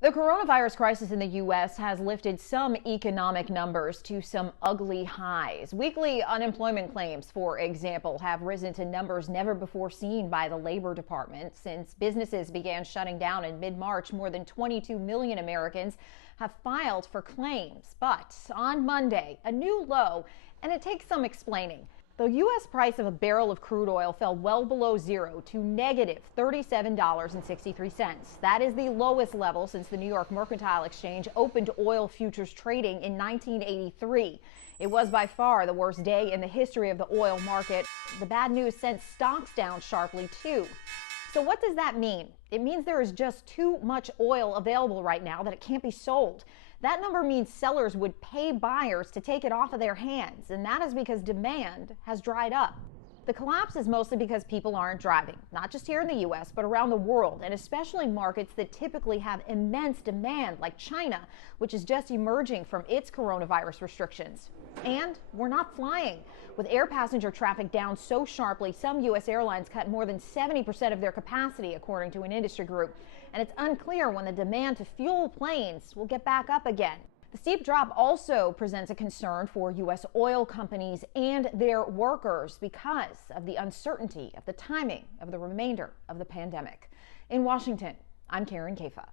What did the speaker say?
The coronavirus crisis in the U.S. has lifted some economic numbers to some ugly highs. Weekly unemployment claims, for example, have risen to numbers never before seen by the Labor Department. Since businesses began shutting down in mid-March, more than 22 million Americans have filed for claims. But on Monday, a new low, and it takes some explaining. The U.S. price of a barrel of crude oil fell well below zero to negative $37.63. That is the lowest level since the New York Mercantile Exchange opened oil futures trading in 1983. It was by far the worst day in the history of the oil market. The bad news sent stocks down sharply, too. So what does that mean? It means there is just too much oil available right now that it can't be sold. That number means sellers would pay buyers to take it off of their hands, and that is because demand has dried up. The collapse is mostly because people aren't driving, not just here in the U.S., but around the world, and especially markets that typically have immense demand, like China, which is just emerging from its coronavirus restrictions. And we're not flying. With air passenger traffic down so sharply, some U.S. airlines cut more than 70% of their capacity, according to an industry group. And it's unclear when the demand to fuel planes will get back up again. The steep drop also presents a concern for U.S. oil companies and their workers because of the uncertainty of the timing of the remainder of the pandemic. In Washington, I'm Karen Kafa.